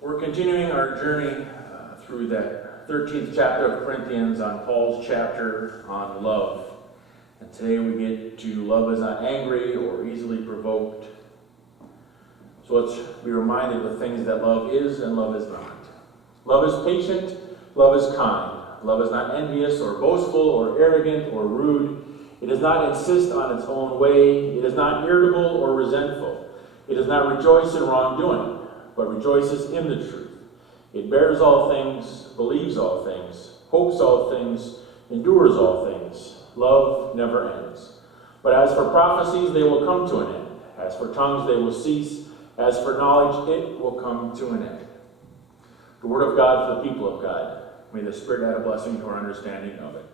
We're continuing our journey through that 13th chapter of Corinthians on Paul's chapter on love. And today we get to love is not angry or easily provoked. So let's be reminded of the things that love is and love is not. Love is patient, love is kind. Love is not envious or boastful or arrogant or rude. It does not insist on its own way. It is not irritable or resentful. It does not rejoice in wrongdoing, but rejoices in the truth. It bears all things, believes all things, hopes all things, endures all things. Love never ends. But as for prophecies, they will come to an end. As for tongues, they will cease. As for knowledge, it will come to an end. The word of God for the people of God. May the Spirit add a blessing to our understanding of it.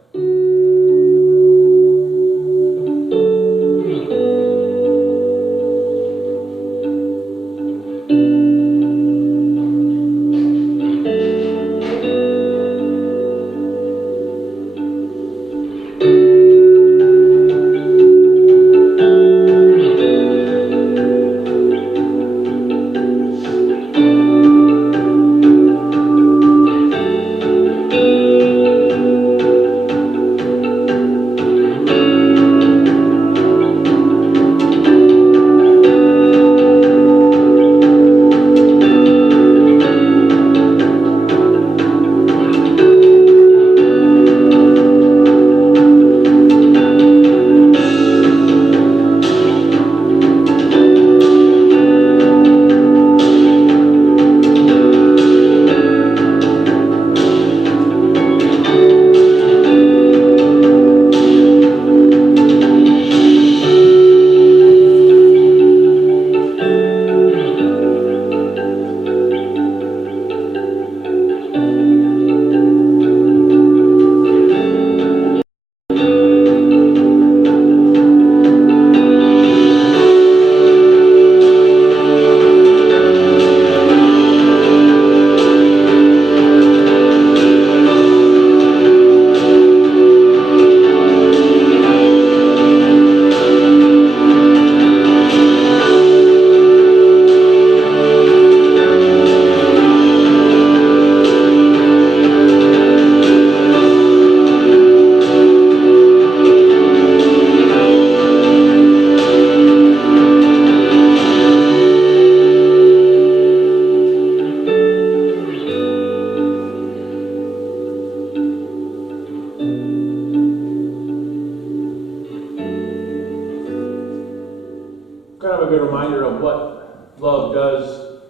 Kind of a good reminder of what love does.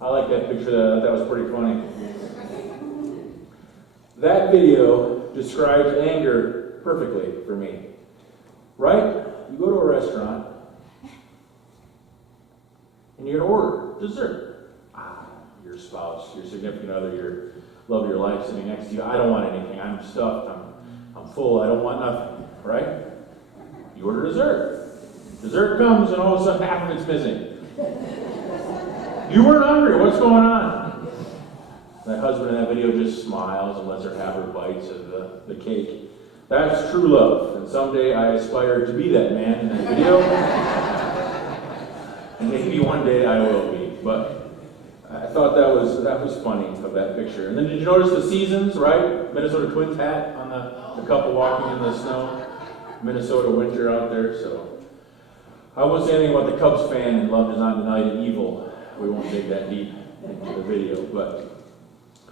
I like that picture. That was pretty funny. That video describes anger perfectly for me. Right? You go to a restaurant and you're going to order dessert. Your spouse, your significant other, your love of your life sitting next to you. I don't want anything. I'm stuffed. I'm full. I don't want nothing. Right? You order dessert. Dessert comes and all of a sudden half of it's missing. You weren't hungry. What's going on? That husband in that video just smiles and lets her have her bites of the cake. That's true love. And someday I aspire to be that man in that video. And maybe one day I will be. But I thought that was funny of that picture. And then did you notice the seasons, right? Minnesota Twins hat on the couple walking in the snow. Minnesota winter out there, so. I won't say anything about the Cubs fan and love does not deny evil. We won't dig that deep into the video. But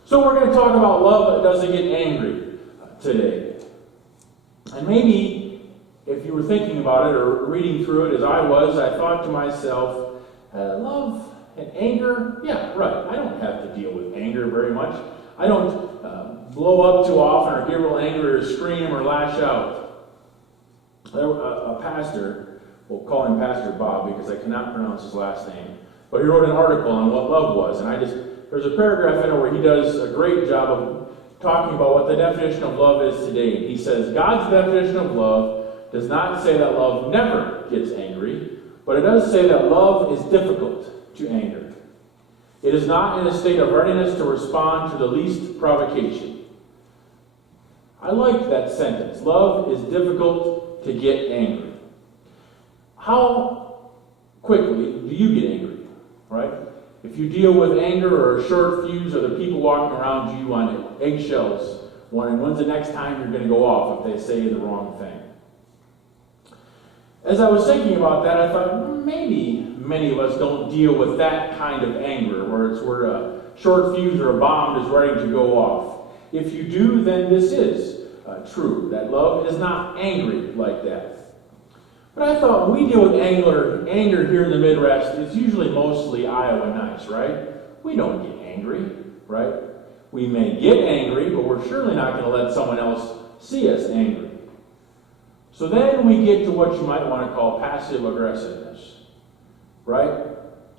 so we're going to talk about love that doesn't get angry today. And maybe if you were thinking about it or reading through it as I was, I thought to myself, love and anger? Yeah, right. I don't have to deal with anger very much. I don't blow up too often or get real angry or scream or lash out. A pastor, we'll call him Pastor Bob because I cannot pronounce his last name, but he wrote an article on what love was, and there's a paragraph in it where he does a great job of talking about what the definition of love is today. He says, God's definition of love does not say that love never gets angry, but it does say that love is difficult to anger. It is not in a state of readiness to respond to the least provocation. I like that sentence. Love is difficult to get angry. How quickly do you get angry, right? If you deal with anger or a short fuse, or the people walking around you on eggshells, wondering when's the next time you're going to go off if they say the wrong thing. As I was thinking about that, I thought maybe many of us don't deal with that kind of anger, where a short fuse or a bomb is ready to go off. If you do, then this is true, that love is not angry like that. But I thought when we deal with anger here in the Midwest, it's usually mostly Iowa nice, right? We don't get angry, right? We may get angry, but we're surely not going to let someone else see us angry. So then we get to what you might want to call passive aggressiveness, right?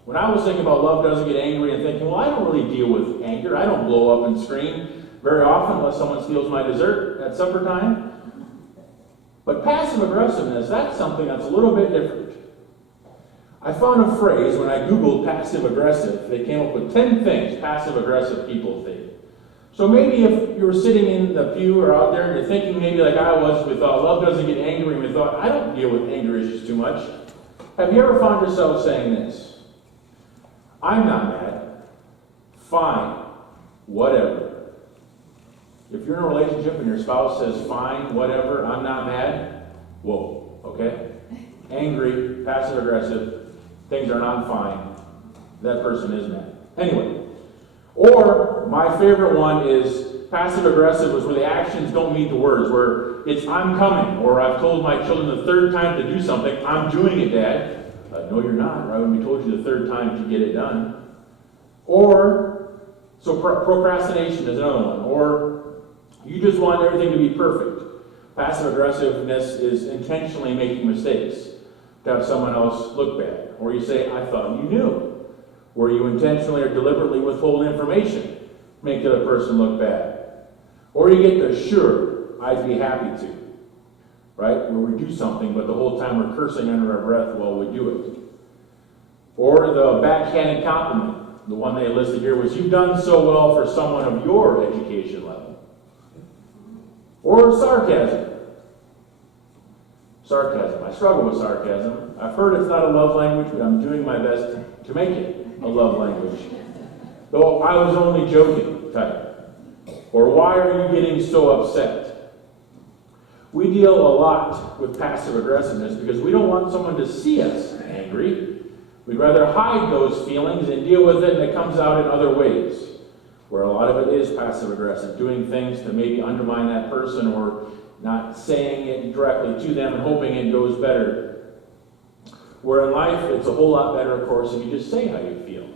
When I was thinking about love doesn't get angry and thinking, well, I don't really deal with anger. I don't blow up and scream very often unless someone steals my dessert at supper time. But passive aggressiveness, that's something that's a little bit different. I found a phrase when I Googled passive aggressive. They came up with 10 things passive aggressive people think. So maybe if you were sitting in the pew or out there and you're thinking maybe like I was, we thought love doesn't get angry, and we thought I don't deal with anger issues too much. Have you ever found yourself saying this? I'm not mad. Fine. Whatever. If you're in a relationship and your spouse says, fine, whatever, I'm not mad, whoa, okay? Angry, passive aggressive, things are not fine. That person is mad. Anyway. Or, my favorite one is passive aggressive is where the actions don't meet the words, where it's I'm coming, or I've told my children the third time to do something, I'm doing it, Dad. No, you're not, right? When we told you the third time to get it done. Or, so procrastination is another one. Or, you just want everything to be perfect. Passive aggressiveness is intentionally making mistakes to have someone else look bad. Or you say, I thought you knew. Where you intentionally or deliberately withhold information, make the other person look bad. Or you get the sure, I'd be happy to. Right? Where we do something, but the whole time we're cursing under our breath while we do it. Or the backhanded compliment. The one they listed here was, you've done so well for someone of your education level. Or sarcasm. Sarcasm. I struggle with sarcasm. I've heard it's not a love language, but I'm doing my best to make it a love language. Though I was only joking type. Or why are you getting so upset? We deal a lot with passive aggressiveness because we don't want someone to see us angry. We'd rather hide those feelings and deal with it, and it comes out in other ways. Where a lot of it is passive aggressive, doing things to maybe undermine that person or not saying it directly to them and hoping it goes better. Where in life, it's a whole lot better, of course, if you just say how you feel.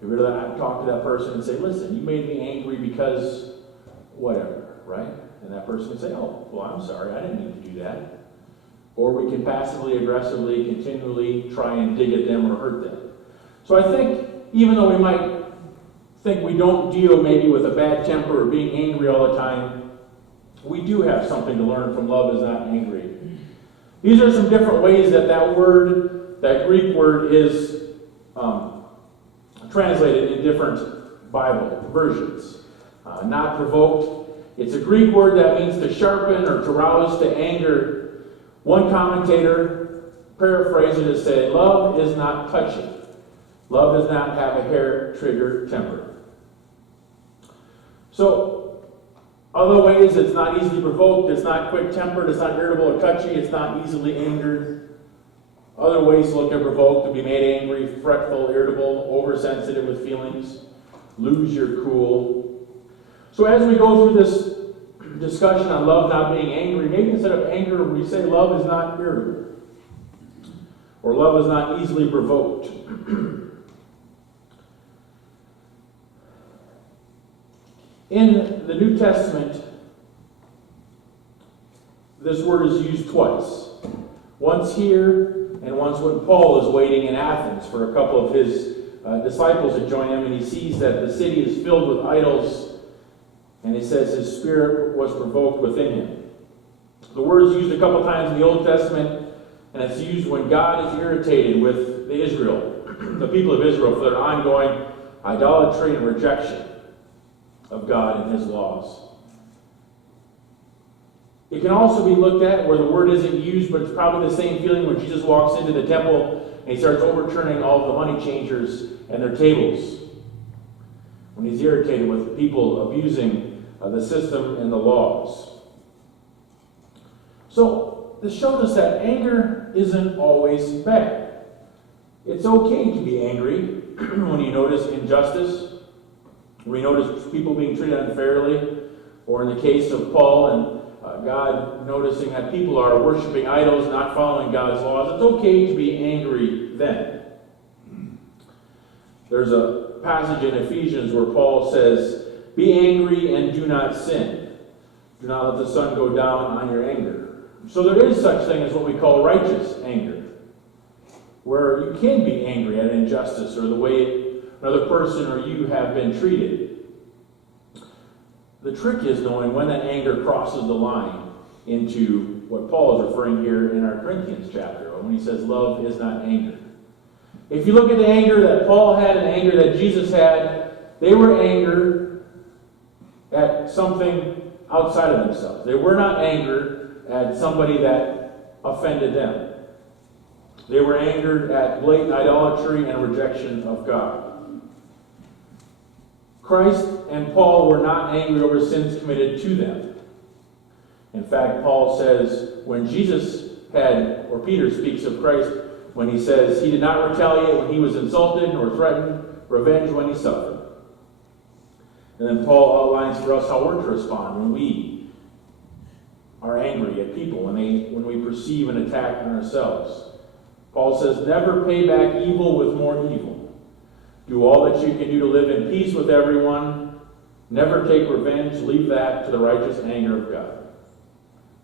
You really talk to that person and say, listen, you made me angry because whatever, right? And that person can say, oh, well, I'm sorry, I didn't mean to do that. Or we can passively, aggressively, continually try and dig at them or hurt them. So I think, even though we might think we don't deal maybe with a bad temper or being angry all the time, we do have something to learn from love is not angry. These are some different ways that word, that Greek word is translated in different Bible versions. Not provoked. It's a Greek word that means to sharpen or to rouse to anger. One commentator paraphrased it as saying, love is not touchy. Love does not have a hair-trigger temper. So, other ways, it's not easily provoked, it's not quick-tempered, it's not irritable or touchy, it's not easily angered. Other ways to look at provoked, to be made angry, fretful, irritable, oversensitive with feelings, lose your cool. So as we go through this discussion on love not being angry, maybe instead of anger, we say love is not irritable. Or love is not easily provoked. In the New Testament, this word is used twice. Once here, and once when Paul is waiting in Athens for a couple of his disciples to join him, and he sees that the city is filled with idols, and he says his spirit was provoked within him. The word is used a couple times in the Old Testament, and it's used when God is irritated with the people of Israel, for their ongoing idolatry and rejection of God and his laws. It can also be looked at where the word isn't used, but it's probably the same feeling when Jesus walks into the temple and he starts overturning all the money changers and their tables. When he's irritated with people abusing the system and the laws. So this shows us that anger isn't always bad. It's okay to be angry when you notice injustice, when you notice people being treated unfairly, or in the case of Paul and God noticing that people are worshiping idols, not following God's laws. It's okay to be angry then. There's a passage in Ephesians where Paul says, "Be angry and do not sin. Do not let the sun go down on your anger." So there is such thing as what we call righteous anger, where you can be angry at injustice or the way another person or you have been treated. The trick is knowing when that anger crosses the line into what Paul is referring here in our Corinthians chapter, when he says love is not anger. If you look at the anger that Paul had and the anger that Jesus had, they were angered at something outside of themselves. They were not angered at somebody that offended them. They were angered at blatant idolatry and rejection of God. Christ and Paul were not angry over sins committed to them. In fact, Paul says when Jesus had, or Peter speaks of Christ, when he says he did not retaliate when he was insulted nor threatened revenge when he suffered. And then Paul outlines for us how we're to respond when we are angry at people, when we perceive an attack on ourselves. Paul says, never pay back evil with more evil. Do all that you can do to live in peace with everyone. Never take revenge. Leave that to the righteous anger of God.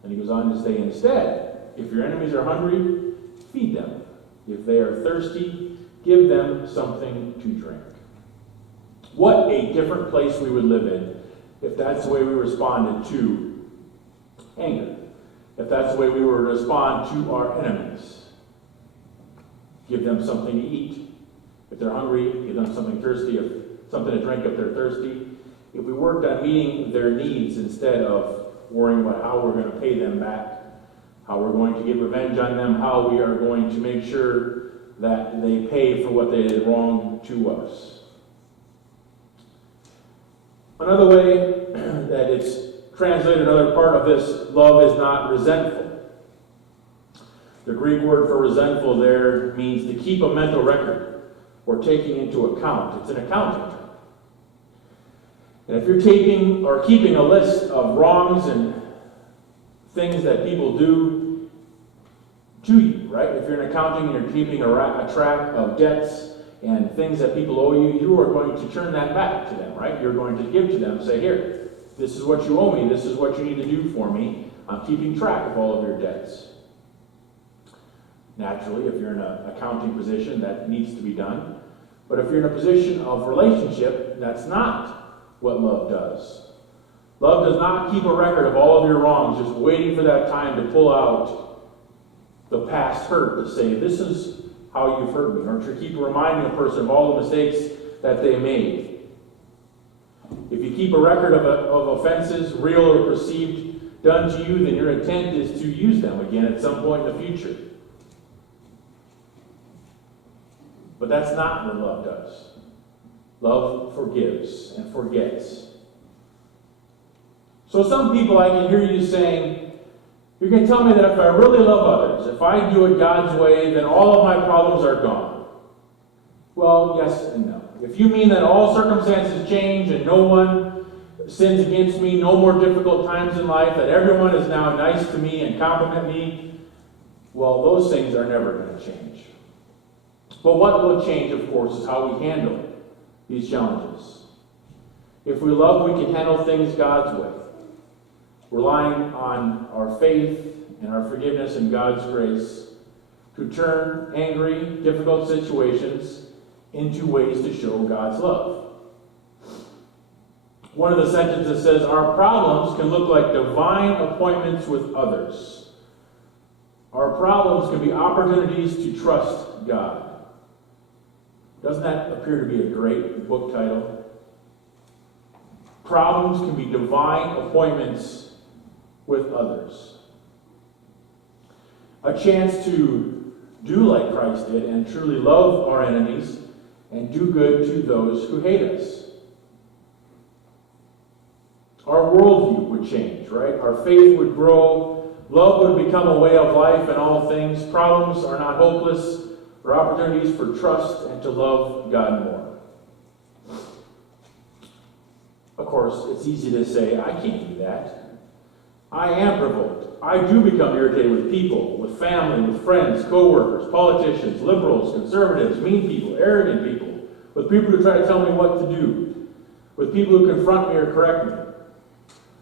And he goes on to say, instead, if your enemies are hungry, feed them. If they are thirsty, give them something to drink. What a different place we would live in if that's the way we responded to anger. If that's the way we would respond to our enemies. Give them something to eat. If they're hungry, give them something thirsty, something to drink if they're thirsty. If we worked on meeting their needs instead of worrying about how we're going to pay them back, how we're going to get revenge on them, how we are going to make sure that they pay for what they did wrong to us. Another way that it's translated, another part of this, love is not resentful. The Greek word for resentful there means to keep a mental record or taking into account. It's an accounting term. And if you're keeping a list of wrongs and things that people do to you, right? If you're in accounting and you're keeping a track of debts and things that people owe you, you are going to turn that back to them, right? You're going to give to them, say, here, this is what you owe me, this is what you need to do for me. I'm keeping track of all of your debts. Naturally, if you're in an accounting position, that needs to be done. But if you're in a position of relationship, that's not what love does. Love does not keep a record of all of your wrongs, just waiting for that time to pull out the past hurt to say, this is how you've hurt me, or to keep reminding a person of all the mistakes that they made. If you keep a record of offenses, real or perceived, done to you, then your intent is to use them again at some point in the future. But that's not what love does. Love forgives and forgets. So some people, I can hear you saying, you're going to tell me that if I really love others, if I do it God's way, then all of my problems are gone. Well, yes and no. If you mean that all circumstances change and no one sins against me, no more difficult times in life, that everyone is now nice to me and compliment me, well, those things are never going to change. But what will change, of course, is how we handle these challenges. If we love, we can handle things God's way, relying on our faith and our forgiveness and God's grace to turn angry, difficult situations into ways to show God's love. One of the sentences says, our problems can look like divine appointments with others. Our problems can be opportunities to trust God. Doesn't that appear to be a great book title? Problems can be divine appointments with others. A chance to do like Christ did and truly love our enemies and do good to those who hate us. Our worldview would change, right? Our faith would grow. Love would become a way of life in all things. Problems are not hopeless. There are opportunities for trust and to love God more. Of course, it's easy to say, I can't do that. I am provoked. I do become irritated with people, with family, with friends, co-workers, politicians, liberals, conservatives, mean people, arrogant people, with people who try to tell me what to do, with people who confront me or correct me.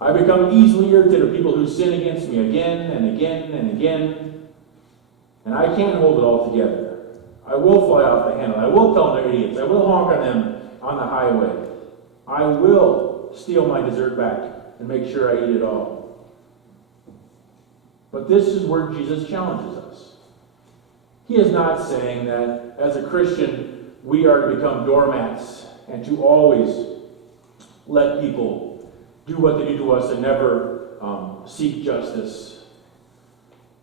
I become easily irritated with people who sin against me again and again and again, and I can't hold it all together. I will fly off the handle. I will tell them they're idiots. I will honk on them on the highway. I will steal my dessert back and make sure I eat it all. But this is where Jesus challenges us. He is not saying that as a Christian we are to become doormats and to always let people do what they do to us and never seek justice.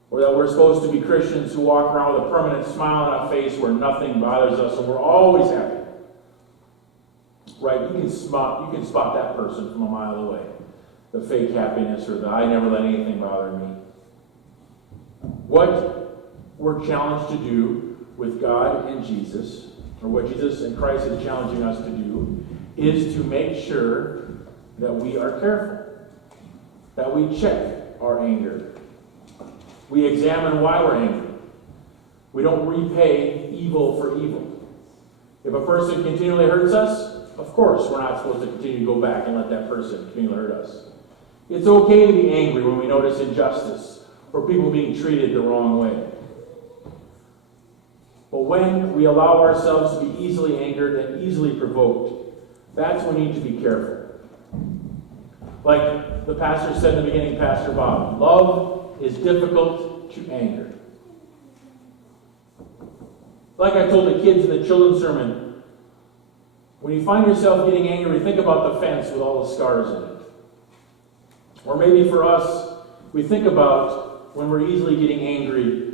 Or that we're supposed to be Christians who walk around with a permanent smile on our face where nothing bothers us and we're always happy. Right? You can spot that person from a mile away. The fake happiness or the I never let anything bother me. What we're challenged to do with God and Jesus, or what Jesus and Christ is challenging us to do, is to make sure that we are careful, that we check our anger. We examine why we're angry. We don't repay evil for evil. If a person continually hurts us, of course we're not supposed to continue to go back and let that person continue to hurt us. It's okay to be angry when we notice injustice or people being treated the wrong way. But when we allow ourselves to be easily angered and easily provoked, that's when we need to be careful. Like the pastor said in the beginning, Pastor Bob, love is difficult to anger. Like I told the kids in the children's sermon, when you find yourself getting angry, think about the fence with all the scars in it. Or maybe for us, we think about when we're easily getting angry,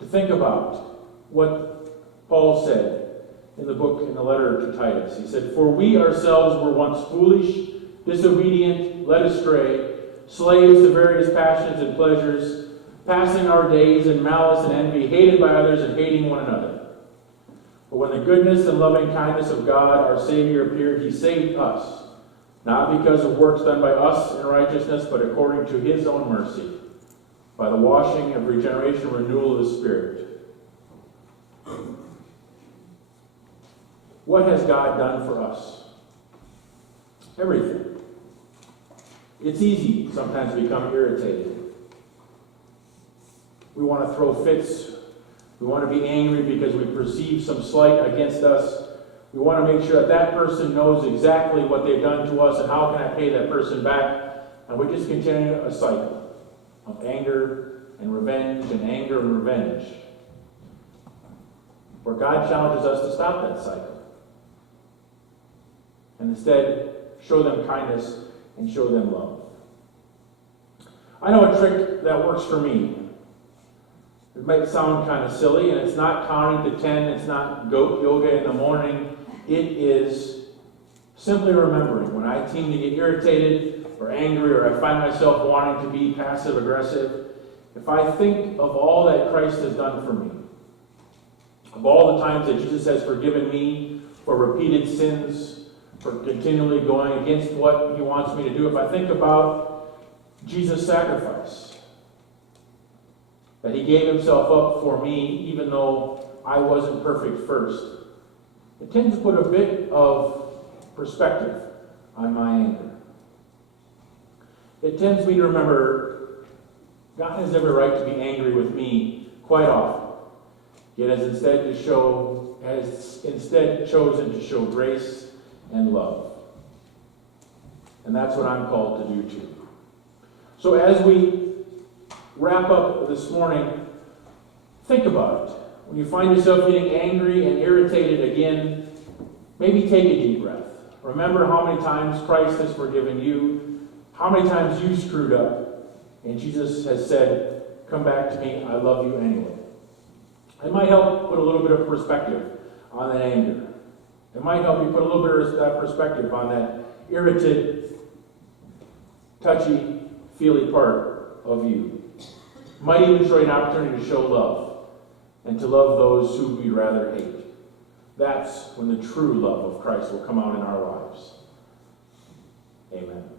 to think about what Paul said in the letter to Titus. He said, "For we ourselves were once foolish, disobedient, led astray, slaves to various passions and pleasures, passing our days in malice and envy, hated by others and hating one another. But when the goodness and loving kindness of God, our Savior, appeared, He saved us, not because of works done by us in righteousness, but according to His own mercy, by the washing of regeneration and renewal of the Spirit." What has God done for us? Everything. It's easy sometimes to become irritated. We want to throw fits. We want to be angry because we perceive some slight against us. We want to make sure that that person knows exactly what they've done to us and how can I pay that person back. And we just continue a cycle of anger and revenge and anger and revenge, where God challenges us to stop that cycle and instead show them kindness and show them love. I know a trick that works for me. It might sound kind of silly, and it's not counting to 10, it's not goat yoga in the morning. It is simply remembering when I seem to get irritated or angry or I find myself wanting to be passive aggressive, if I think of all that Christ has done for me, of all the times that Jesus has forgiven me for repeated sins, for continually going against what He wants me to do, if I think about Jesus' sacrifice, that He gave Himself up for me even though I wasn't perfect first, it tends to put a bit of perspective on my anger. It tends me to remember God has every right to be angry with me quite often, yet has instead chosen to show grace and love. And that's what I'm called to do too. So as we wrap up this morning, think about it. When you find yourself getting angry and irritated again, maybe take a deep breath. Remember how many times Christ has forgiven you, how many times you screwed up, and Jesus has said, "Come back to me, I love you anyway." It might help put a little bit of perspective on that anger. It might help you put a little bit of that perspective on that irritated, touchy, feely part of you. It might even show you an opportunity to show love and to love those who we'd rather hate. That's when the true love of Christ will come out in our lives. Amen.